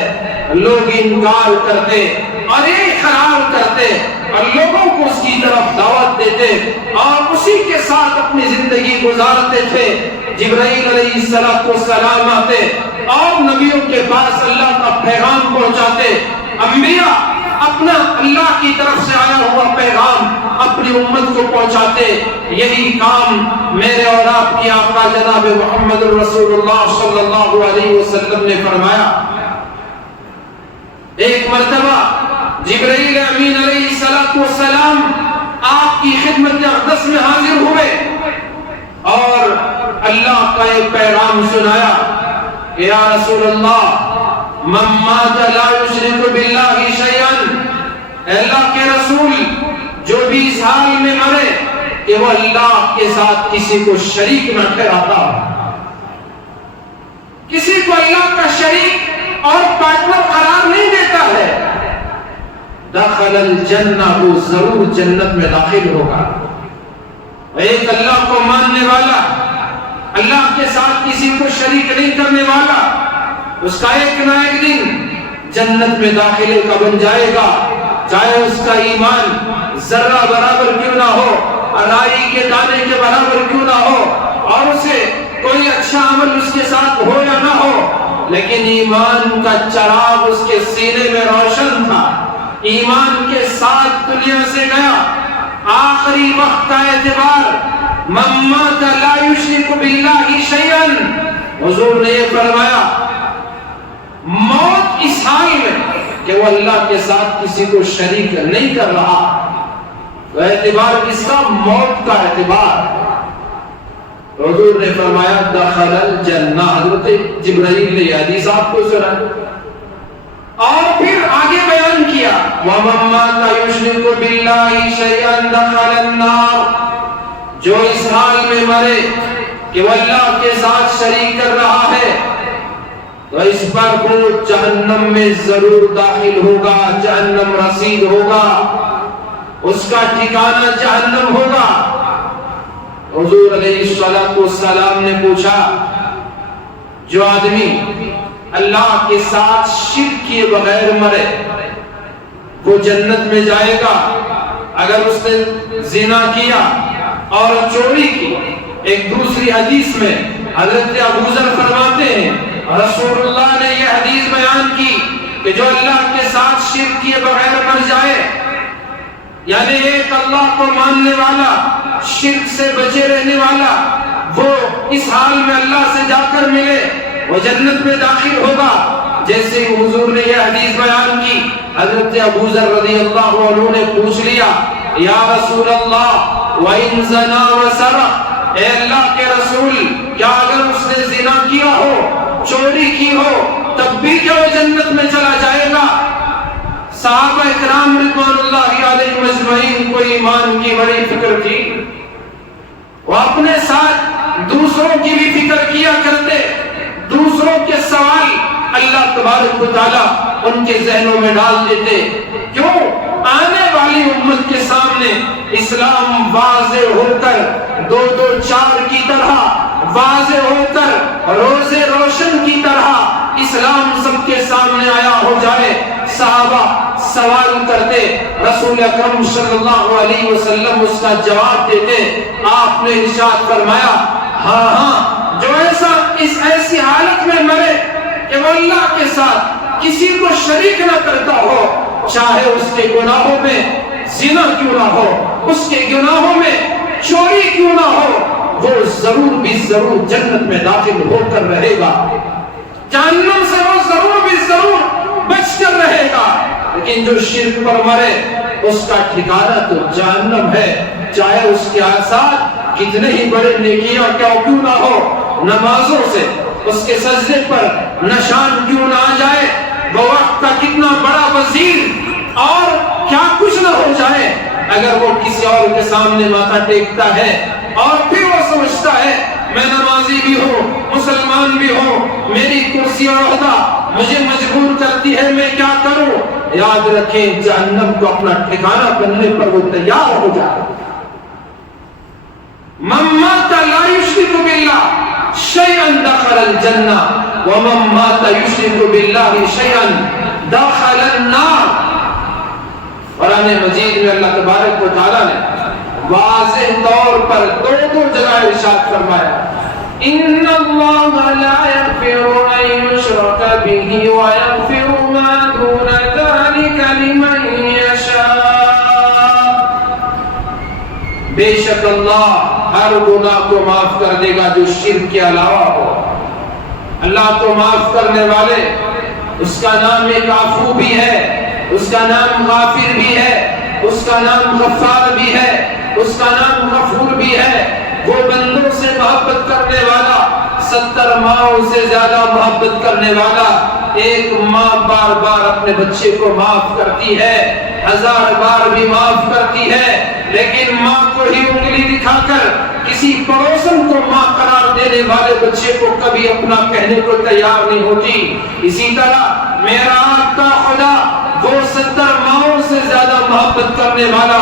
لوگ انکار کرتے اور یہ خیال کرتے اور لوگوں کو اس کی طرف دعوت دیتے اور اسی کے ساتھ اپنی زندگی گزارتے تھے۔ جبرائیل علیہ السلام آتے اور نبیوں کے پاس اللہ کا پیغام پہنچاتے، انبیاء اپنا اللہ کی طرف سے آیا ہوا پیغام اپنی امت کو پہنچاتے۔ یہی کام میرے اور آپ کی آقا جناب محمد رسول اللہ صلی اللہ علیہ وسلم نے فرمایا۔ ایک مرتبہ جبرائیل امین علیہ السلام آپ کی خدمت اقدس میں حاضر ہوئے اور اللہ کا ایک پیغام سنایا کہ یا رسول اللہ من مات لا یشرک باللہ شیئا، اے اللہ کے رسول جو بھی اس حال میں مرے کہ وہ اللہ کے ساتھ کسی کو شریک نہ ٹھہراتا، کسی کو اللہ کا شریک اور پارٹنر قرار نہیں دیتا ہے، دخل الجنہ، وہ ضرور جنت میں داخل ہوگا۔ ایک اللہ کو ماننے والا، اللہ کے ساتھ کسی کو شریک نہیں کرنے والا، اس کا ایک نہ ایک دن جنت میں داخلے کا بن جائے گا، چاہے اس کا ایمان ذرہ برابر کیوں نہ ہو، رائی کے دانے کے برابر کیوں نہ ہو، اور اسے کوئی اچھا عمل اس کے ساتھ ہو یا نہ ہو، لیکن ایمان کا چراغ اس کے سینے میں روشن تھا، ایمان کے ساتھ دنیا سے گیا۔ آخری وقت کا اعتبار، من مات لا یشرک باللہ شیئا، حضور نے یہ فرمایا موت اس حال میں کہ وہ اللہ کے ساتھ کسی کو شریک نہیں کر رہا، تو اعتبار کس کا؟ موت کا اعتبار۔ حضور نے فرمایا دخل الجنہ۔ حضرت جبرائیل نے یہ حدیث آپ کو سنا اور پھر آگے بیان کیا وَمَن مَّاتَ يُشْرِكُ بِاللَّهِ شَيْئًا دَخَلَ النَّارَ، جو اس حال میں مرے کہ وہ اللہ کے ساتھ شریک کر رہا ہے تو اس پر وہ جہنم میں ضرور داخل ہوگا، جہنم رسید ہوگا، اس کا ٹھکانہ جہنم ہوگا۔ حضور علیہ السلام نے پوچھا جو آدمی اللہ کے ساتھ شرک کیے بغیر مرے وہ جنت میں جائے گا، اگر اس نے زنا کیا اور چوری کی؟ ایک دوسری حدیث میں حضرت ابو ذر فرماتے ہیں رسول اللہ نے یہ حدیث بیان کی کہ جو اللہ کے ساتھ شرک کیے بغیر مر جائے، یعنی ایک اللہ کو ماننے والا، شرک سے بچے رہنے والا، وہ اس حال میں اللہ سے جا کر ملے وہ جنت میں داخل ہوگا۔ جیسے حضور نے یہ حدیث بیان کی، حضرت ابو ذر رضی اللہ عنہ نے پوچھ لیا یا رسول اللہ وَإِن زَنَا وَسَرَقَ، اے اللہ کے رسول کیا اگر اس نے زنا کیا ہو، چوری کی ہو، تب بھی کیا وہ جنت میں چلا جائے گا؟ صحابہ اکرام رضوان اللہ علیہ مجمعین کو ایمان کی بڑی فکر تھی، وہ اپنے ساتھ دوسروں کی بھی فکر کیا کرتے، دوسروں کے سوال اللہ تبارک و تعالیٰ ان کے ذہنوں میں ڈال دیتے۔ کیوں؟ آنے والی امت کے سامنے اسلام واضح ہو کر دو دو چار کی طرح، واضح ہو کر روزے روشن کی طرح اسلام سب کے سامنے آیا ہو جائے۔ صحابہ سوال کرتے، رسول اکرم صلی اللہ علیہ وسلم اس کا جواب دیتے۔ آپ نے ارشاد فرمایا ہاں ہاں، جو ایسی حالت میں مرے کہ وہ اللہ کے ساتھ کسی کو شریک نہ کرتا ہو، چاہے اس کے گناہوں میں زنا کیوں نہ ہو، اس کے گناہوں میں چوری کیوں نہ ہو، وہ ضرور بھی ضرور جنت میں داخل ہو کر رہے گا، جہنم سے وہ ضرور بھی ضرور بچ کر رہے گا۔ لیکن جو شرک پر مرے اس کا ٹھکانہ تو جہنم ہے، چاہے اس کے ساتھ کتنے ہی بڑے نیکیاں کیوں نہ ہو، نمازوں سے اس کے سجدے پر نشان کیوں نہ آ جائے، وہ وقت کا کتنا بڑا وزیر اور کیا کچھ نہ ہو جائے، اگر وہ کسی اور کے سامنے ماتھا ٹیکتا ہے اور پھر وہ سمجھتا ہے میں نمازی بھی ہوں، مسلمان بھی ہوں، میری کرسی اور عہدہ مجھے مجبور کرتی ہے، میں کیا کروں؟ یاد رکھیں جہنم کو اپنا ٹھکانہ بننے پر وہ تیار ہو جائے۔ من مات لا یشرک باللہ شیئا دخل الجنہ ومن مات یشرک باللہ شیئا دخل النار۔ قرآن مجید میں اللہ تبارک و تعالیٰ نے واضح طور پر دو جگہ ارشاد فرمایا ان اللہ لا یغفر ان یشرک بہ ویغفر ما دون ذلک لمن یشاء، بے شک اللہ ہر گناہ کو معاف کر دے گا جو شرک کے علاوہ ہو۔ اللہ تو معاف کرنے والے، اس کا نام ایک عفو بھی ہے، اس کا نام غافر بھی ہے، اس کا نام غفار بھی ہے، اس کا نام غفور بھی ہے۔ وہ بندوں سے محبت کرنے والا، 70 ماؤں سے زیادہ محبت کرنے والا، ایک ماں بار بار اپنے بچے کو معاف کرتی ہے، 1000 بار بھی معاف کرتی ہے، لیکن ماں کو ہی انگلی دکھا کر کسی پڑوسن کو ماں قرار دینے والے بچے کو کبھی اپنا کہنے کو تیار نہیں ہوتی۔ اسی طرح میرا آپ کا خدا وہ 70 ماؤں سے زیادہ محبت کرنے والا،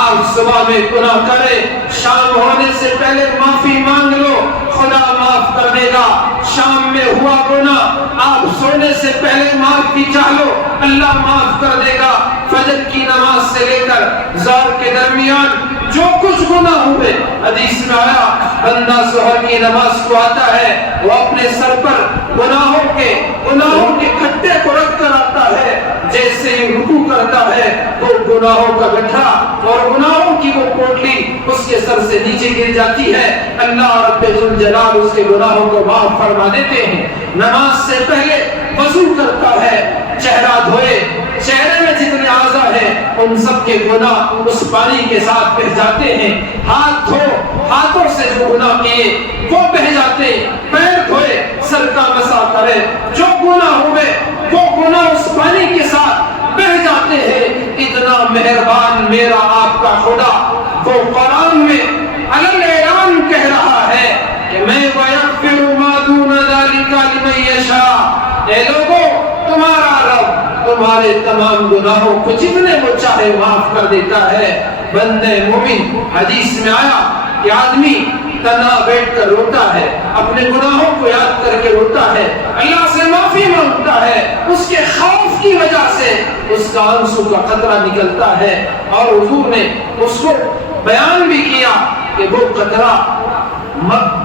آپ صبح میں گناہ کرے، شام ہونے سے پہلے معافی مانگ لو، خدا معاف کر دے گا۔ شام میں ہوا گناہ، آپ سونے سے پہلے معافی چاہ لو، اللہ معاف کر دے گا۔ فجر کی نماز سے لے کر ظہر کے درمیان جو کچھ گناہ ہوئے، حدیث میں آیا بندہ ظہر کی نماز کو آتا ہے، وہ اپنے سر پر گناہوں کے کھٹے کو رکھ کر آتا ہے، جیسے ہی رکوع کرتا ہے وہ گناہوں کا گٹھا اور گناہوں کی وہ پوٹلی اس کے سر سے نیچے گر جاتی ہے، اللہ رب ذوالجلال اس کے گناہوں کو معاف فرما دیتے ہیں۔ نماز سے پہلے وضو کرتا ہے، چہرہ دھوئے، چہرے میں جتنے اعضاء ہیں ان سب کے گناہ اس پانی کے ساتھ بہہ جاتے ہیں۔ ہاتھ دھو، ہاتھوں سے جو گناہ کیے وہ بہہ جاتے، پیر دھوئے، سر کا مسح کرے، جو گناہ ہوئے وہ گناہ اس پانی کے ساتھ بہہ جاتے ہیں۔ اتنا مہربان میرا آپ کا خدا، وہ قرآن میں علل اعلان کہہ رہا ہے کہ میں وَيَغْفِرُ مَا دُونَ ذَلِكَ لِمَن يَشَاءُ، اے لوگوں تمہارا رب تمہارے تمام گناہوں کو جتنے وہ چاہے معاف کر دیتا ہے۔ بندے مومن، حدیث میں آیا کہ آدمی تنہا بیٹھ کر روتا ہے، اپنے گناہوں کو یاد کر کے روتا ہے، اللہ سے معافی مانگتا ہے، اس کے خوف کی وجہ سے اس کا آنسو کا قطرہ نکلتا ہے، اور حضور نے اس کو بیان بھی کیا کہ وہ قطرہ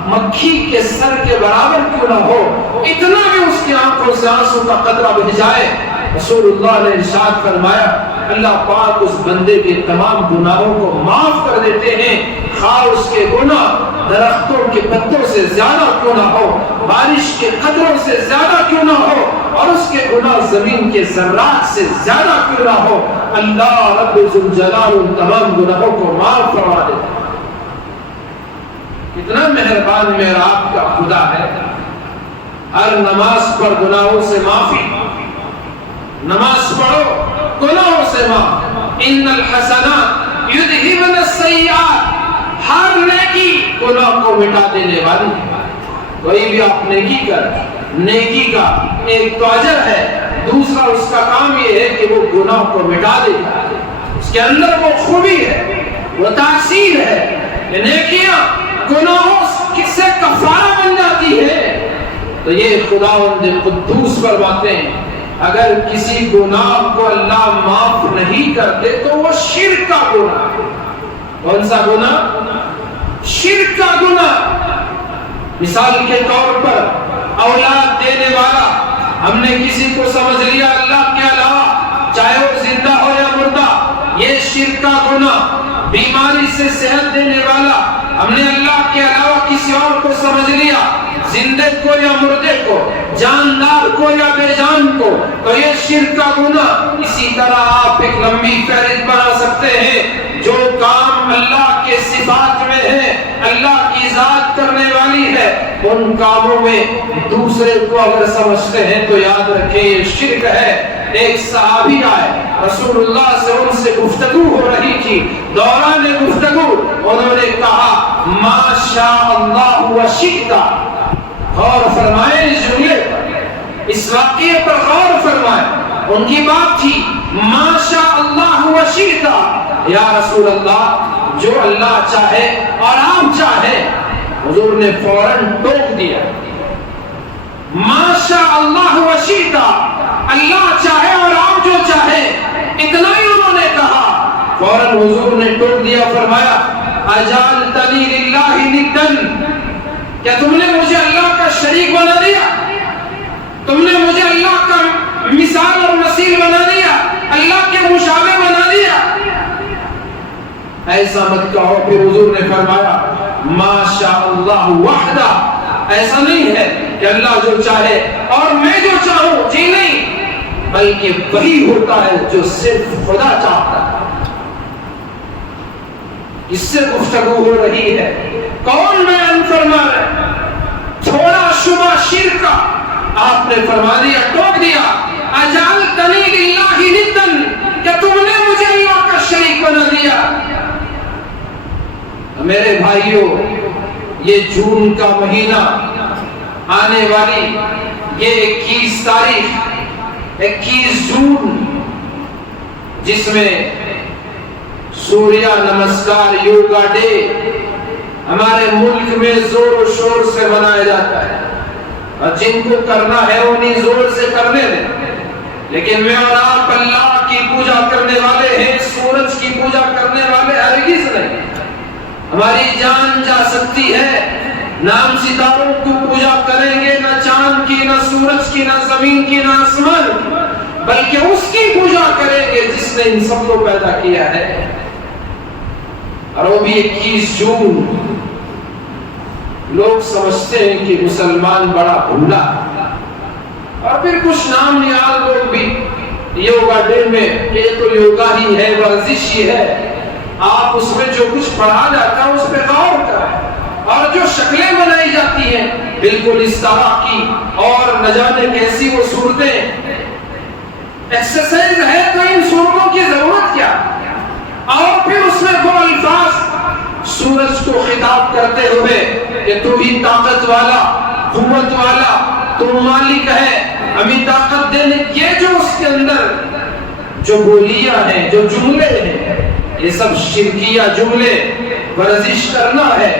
مکھی کے سر کے برابر کیوں نہ ہو، اتنا بھی اس کی آنکھوں سے آنسو کا قطرہ بہہ جائے۔ رسول اللہ نے ارشاد فرمایا اللہ پاک اس بندے کے تمام گناہوں کو معاف کر دیتے ہیں، خواہ اس کے گناہ درختوں کے پتوں سے زیادہ کیوں نہ ہو، بارش کے قطروں سے زیادہ کیوں نہ ہو، اور اس کے گناہ زمین کے ذرات سے زیادہ کیوں نہ ہو، اللہ رب ذوالجلال ان تمام گناہوں کو معاف فرما دیتا ہے۔ کتنا مہربان میرا آپ کا خدا ہے۔ ہر نماز پر گناہوں سے معافی، نماز پڑھو گناہوں سے معاف، ان الحسنات یذہبن السیئات، ہر نیکی گناہ کو مٹا دینے والی ہے۔ کوئی بھی آپ نیکی کر، نیکی کا ایک تو اجر ہے، دوسرا اس کا کام یہ ہے کہ وہ گناہ کو مٹا دے، اس کے اندر وہ خوبی ہے، وہ تاثیر ہے۔ یہ نیکیاں گناہوں سے کفارہ بن جاتی ہے۔ تو یہ خداوند قدوس فرماتے ہیں اگر کسی گناہ کو اللہ معاف نہیں کرتے تو وہ شرک کا گناہ ہے۔ کون سا گناہ؟ شرک کا گناہ۔ مثال کے طور پر اولاد دینے والا، ہم نے کسی کو سمجھ لیا اللہ کے علاوہ، چاہے وہ زندہ ہو یا مردہ، یہ شرک کا گناہ۔ بیماری سے صحت دینے والا، ہم نے اللہ کے علاوہ کسی اور کو سمجھ لیا، زندے کو یا مردے کو، جاندار کو یا بے جان کو، تو یہ شرک کا گناہ۔ اسی طرح آپ ایک لمبی فہرست بنا سکتے ہیں، جو کام اللہ کے صفات میں ہے، اللہ کی ذات کرنے والی ہے، ان کاموں میں دوسرے کو اگر سمجھتے ہیں تو یاد رکھیں یہ شرک ہے۔ ایک صحابی آئے، رسول اللہ سے ان سے گفتگو ہو رہی تھی، دوران گفتگو انہوں نے کہا ما شاء اللہ و شئت۔ غور فرمائیں اس جملے پر، اس واقعے پر غور فرمائیں۔ ان کی بات تھی ما شاء اللہ و شئت، یا رسول اللہ جو اللہ چاہے اور آپ چاہیں۔ حضور نے فوراً ٹوک دیا ما شاء اللہ و شئت، اللہ چاہے اور آپ جو چاہے، اتنا ہی انہوں نے کہا۔ فوراً حضور نے ٹوک دیا، فرمایا اجعلتنی للہ ندا، کیا تم نے مجھے اللہ کا شریک بنا دیا؟ تم نے مجھے اللہ کا مثال اور مثیل بنا دیا، اللہ کے مشابہ بنا دیا؟ ایسا مت کہو۔ پھر حضور نے فرمایا ما شاء اللہ وحدہ، ایسا نہیں ہے کہ اللہ جو چاہے اور میں جو چاہوں، جی نہیں، بلکہ وہی ہوتا ہے جو صرف خدا چاہتا ہے۔ اس سے گفتگو ہو رہی ہے، کون بیان فرما رہے؟ تھوڑا شبہ شرک کا آپ نے فرما دیا، ٹوک دیا، اجعلتنی للہ ندا، کہ تم نے مجھے اللہ کا شریک بنا دیا۔ میرے بھائیوں، یہ جون کا مہینہ آنے والی یہ 21 تاریخ 21 جون، جس میں سوریہ نمسکار یوگا ڈے ہمارے ملک میں زور و شور سے منایا جاتا ہے، اور جن کو کرنا ہے انہیں زور سے کرنے دیں، لیکن میں اور آپ اللہ کی پوجا کرنے والے ہیں، سورج کی پوجا کرنے والے ہرگز نہیں۔ ہماری جان جا سکتی ہے، نہ ہم ستاروں کو پوجا کریں گے، نہ چاند کی، نہ سورج کی، نہ زمین کی، نہ آسمان، بلکہ اس کی پوجا کریں گے جس نے ان سب کو پیدا کیا ہے۔ اور وہ بھی 21 جون۔ لوگ سمجھتے ہیں کہ مسلمان بڑا بھولا، اور پھر کچھ نام نہاد لوگ بھی یوگا ڈے میں، یہ تو یوگا ہی ہے، ورزش ہی ہے، آپ اس میں جو کچھ پڑھا جاتا ہے اس پہ غور کریں، اور جو شکلیں بنائی جاتی ہیں بالکل اس طرح کی، اور نہ جانے کیسی وہ صورتیں، ایکسرسائز ہے تو ان صورتوں کی ضرورت کیا؟ اور پھر اس میں وہ الفاظ سورج کو خطاب کرتے ہوئے کہ تو ہی طاقت والا، قوت والا، تو مالک ہے، ہمیں طاقت دینے، یہ جو اس کے اندر جو بولیاں ہیں، جو جملے ہیں، یہ سب شرکیہ جملے۔ ورزش کرنا ہے،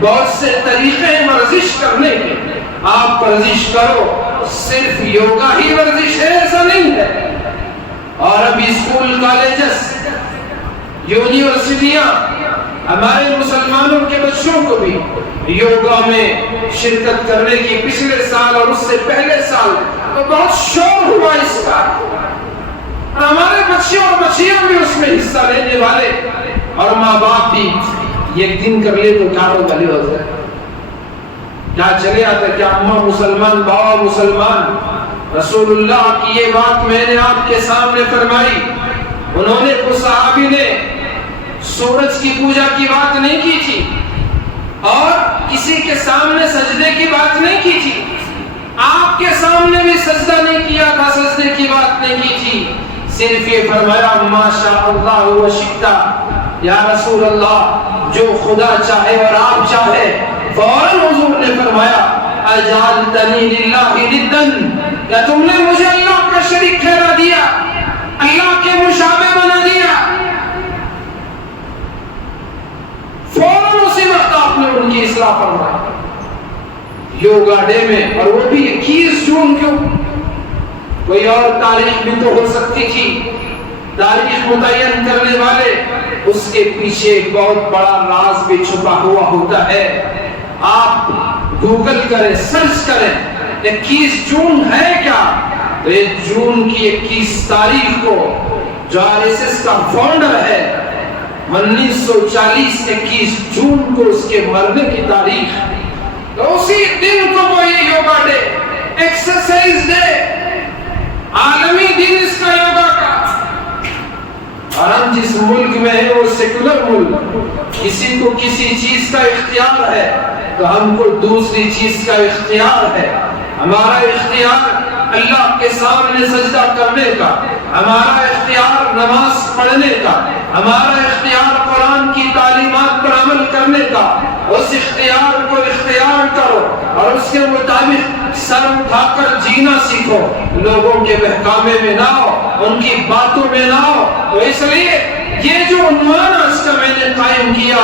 بہت سے طریقے ہیں ورزش کرنے کے، آپ ورزش کرو، صرف یوگا ہی ورزش ہے ایسا نہیں ہے۔ اور ابھی اسکول، کالجز، یونیورسٹیاں ہمارے مسلمانوں کے بچوں کو بھی یوگا میں شرکت کرنے کی پچھلے سال اور اس سے پہلے سال تو بہت شور ہوا اس کا، ہمارے بچے اور بچیاں بھی اس میں حصہ لینے والے، اور ماں باپ بھی ایک دن کر لے تو کیا ہوگا، ہو جائے کیا چلے آتا، کیا اماں مسلمان، بابا مسلمان۔ رسول اللہ کی یہ بات میں نے آپ کے سامنے فرمائی، انہوں نے اس صحابی نے سورج کی پوجا کی بات نہیں کی تھی، اور کسی کے سامنے سجدے کی بات نہیں کی تھی، آپ کے سامنے بھی سجدہ نہیں کیا تھا، سجدے کی بات نہیں کی تھی، صرف یہ فرمایا ما شاء اللہ و شئت، یا رسول اللہ جو خدا چاہے اور آپ چاہے۔ فوراً حضور نے فرمایا اجعلتنی للہ ندا، کیا تم نے مجھے اللہ کا شریک ٹھہرا دیا، اللہ کے مشابہ بنا دیا۔ فوراً اسی وقت آپ نے ان کی اصلاح فرمائی یوگا ڈے میں، اور وہ بھی 21 جون کیوں، کوئی اور تاریخ بھی تو ہو سکتی تھی۔ تاریخ متعین کرنے والے، اس کے پیچھے ایک بہت بڑا راز بھی چھپا ہوا ہوتا ہے۔ آپ گوگل کریں، سرچ کریں 21 جون ہے کیا، تو یہ جون کی 21 تاریخ کو جو RSS کا فاؤنڈر ہے، 1940 21 جون کو اس کے مرنے کی تاریخ، تو اسی دن کو وہ یہ یوگا ڈے، ایکسرسائز ڈے، عالمی دن اس کا یوگا کا۔ اور ہم جس ملک میں ہیں وہ سیکولر ملک، کسی کو کسی چیز کا اختیار ہے تو ہم کو دوسری چیز کا اختیار ہے۔ ہمارا اختیار اللہ کے سامنے سجدہ کرنے کا، ہمارا اختیار نماز پڑھنے کا، ہمارا اختیار قرآن کی تعلیمات پر عمل کرنے کا۔ اس اختیار کو اختیار کرو اور اس کے مطابق سر اٹھا کر جینا سیکھو، لوگوں کے بہکامے میں نہ ہو، ان کی باتوں میں نہ ہو۔ تو اس لیے یہ جو عنوان اس کا میں نے قائم کیا،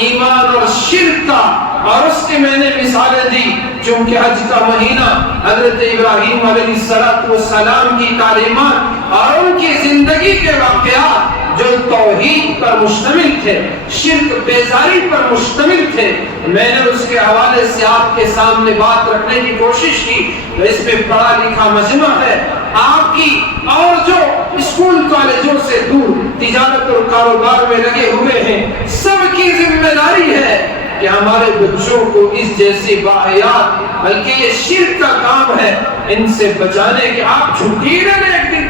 ایمان اور شرک کا، اور اس کے میں نے مثالیں دی، چونکہ حج کا مہینہ، حضرت ابراہیم علیہ السلام کی تعلیمات اور ان کی زندگی کے واقعات جو توحید پر مشتمل تھے، شرک بیزاری پر مشتمل تھے، میں نے اس کے حوالے سے آپ کے سامنے بات رکھنے کی کوشش کی۔ تو اس میں پڑھا لکھا مجمع ہے آپ کی، اور جو اسکول کالجوں سے دور تجارت اور کاروبار میں لگے ہوئے ہیں، سب کی ذمہ داری ہے کہ ہمارے بچوں کو اس جیسی واقعات، بلکہ یہ شرک کا کام ہے، ان سے بچانے کے۔ آپ چھٹی نہ دیں ایک دن،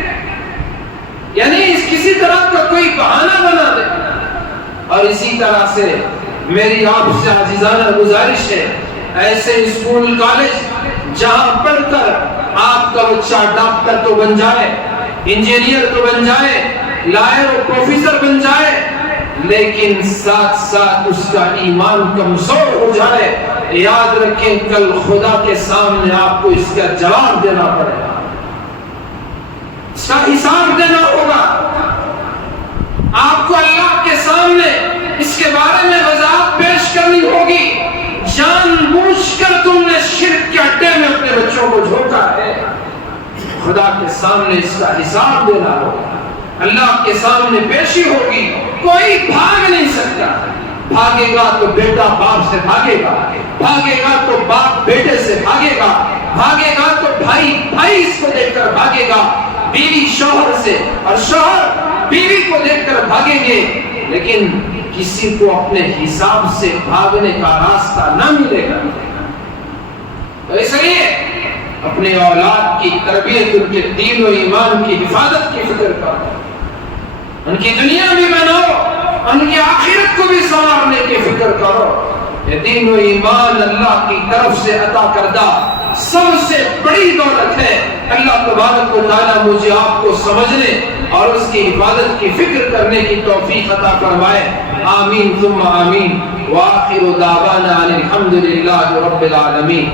یعنی اس کسی طرح کا کوئی بہانہ بنا دے۔ اور اسی طرح سے میری آپ سے عزیزانہ گزارش ہے، ایسے اسکول کالج جہاں پڑھ کر آپ کا بچہ ڈاکٹر تو بن جائے، انجینئر تو بن جائے، لائر اور پروفیسر بن جائے، لیکن ساتھ ساتھ اس کا ایمان کمزور ہو جائے، یاد رکھیں کل خدا کے سامنے آپ کو اس کا جواب دینا پڑے گا، اس کا حساب دینا ہوگا۔ آپ کو اللہ کے سامنے اس کے بارے میں وضاحت پیش کرنی ہوگی۔ جان بوجھ کر تم نے شرک کے اڈے میں اپنے بچوں کو جھونکا ہے، خدا کے سامنے اس کا حساب دینا ہوگا، اللہ کے سامنے پیشی ہوگی۔ کوئی بھاگ نہیں سکتا، بھاگے گا تو بیٹا باپ سے بھاگے گا، بھاگے گا تو باپ بیٹے سے بھاگے گا، بھاگے گا تو بھائی بھائی اس کو دیکھ کر بھاگے گا، بیوی شوہر سے اور شوہر بیوی کو دیکھ کر بھاگیں گے، لیکن کسی کو اپنے حساب سے بھاگنے کا راستہ نہ ملے گا۔ تو اس لیے اپنے اولاد کی تربیت، ان کے دین و ایمان کی حفاظت کی فکر کرو، ان کی دنیا بھی بناؤ، ان کی آخرت کو بھی سنوارنے کی فکر کرو۔ یہ دین و ایمان اللہ کی طرف سے عطا کردہ سب سے بڑی دولت ہے۔ اللہ تبارک و تعالیٰ مجھے آپ کو سمجھنے اور اس کی حفاظت کی فکر کرنے کی توفیق عطا فرمائے، آمین ثم آمین۔ وآخر دعوانا الحمد للہ رب العالمین۔